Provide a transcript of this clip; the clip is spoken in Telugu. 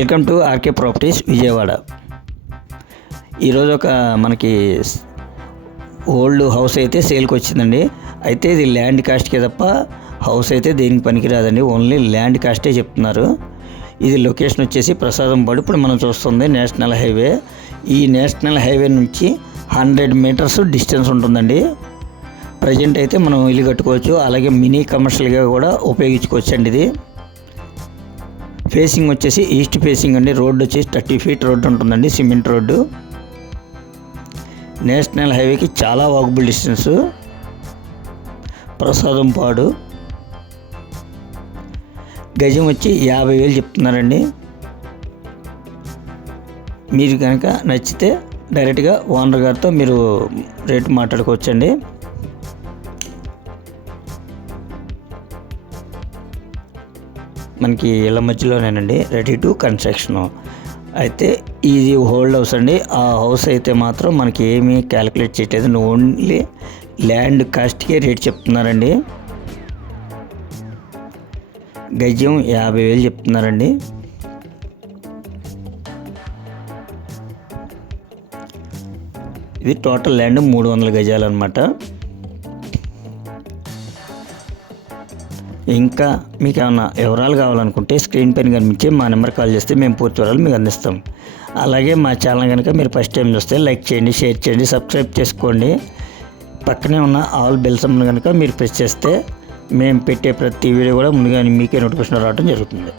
Welcome to RK properties Vijayawada. ఈరోజు ఒక మనకి ఓల్డ్ హౌస్ అయితే సేల్కి వచ్చిందండి. అయితే ఇది ల్యాండ్ కాస్ట్కే తప్ప హౌస్ అయితే దేనికి పనికిరాదండి, ఓన్లీ ల్యాండ్ కాస్టే చెప్తున్నారు. ఇది లొకేషన్ వచ్చేసి ప్రసాదంపాడు. ఇప్పుడు మనం చూస్తుంది నేషనల్ హైవే. ఈ నేషనల్ హైవే నుంచి 100 మీటర్స్ డిస్టెన్స్ ఉంటుందండి. ప్రజెంట్ అయితే మనం ఇల్లు కట్టుకోవచ్చు, అలాగే మినీ కమర్షియల్గా కూడా ఉపయోగించుకోవచ్చు అండి. ఇది ఫేసింగ్ వచ్చేసి ఈస్ట్ ఫేసింగ్ అండి. రోడ్డు వచ్చేసి 30 ఫీట్ రోడ్డు ఉంటుందండి, సిమెంట్ రోడ్డు. నేషనల్ హైవేకి చాలా వాకబుల్ డిస్టెన్స్. ప్రసాదంపాడు. గజం వచ్చి 50,000 చెప్తున్నారండి. మీరు కనుక నచ్చితే డైరెక్ట్గా ఓనర్ గారితో మీరు రేటు మాట్లాడుకోవచ్చండి. మనకి ఇళ్ళ మధ్యలోనేనండి, రెడీ టు కన్స్ట్రక్షన్. అయితే ఇది హోల్డ్ హౌస్ అండి. ఆ హౌస్ అయితే మాత్రం మనకి ఏమీ క్యాలిక్యులేట్ చేయట్లేదు, ఓన్లీ ల్యాండ్ కాస్ట్కే రేట్ చెప్తున్నారండి. గజం 50,000 చెప్తున్నారండి. ఇది టోటల్ ల్యాండ్ 300 గజాలు అనమాట. ఇంకా మీకు ఏమైనా వివరాలు కావాలనుకుంటే స్క్రీన్ పైన కనిపించే మా నెంబర్ కాల్ చేస్తే మేము పూర్తి వివరాలు మీకు అందిస్తాం. అలాగే మా ఛానల్ కనుక మీరు ఫస్ట్ టైం చూస్తే లైక్ చేయండి, షేర్ చేయండి, సబ్స్క్రైబ్ చేసుకోండి. పక్కనే ఉన్న ఆల్ బెల్ సింబల్ కనుక మీరు ప్రెస్ చేస్తే మేము పెట్టే ప్రతి వీడియో కూడా ముందుగా మీకే నోటిఫికేషన్ రావడం జరుగుతుంది.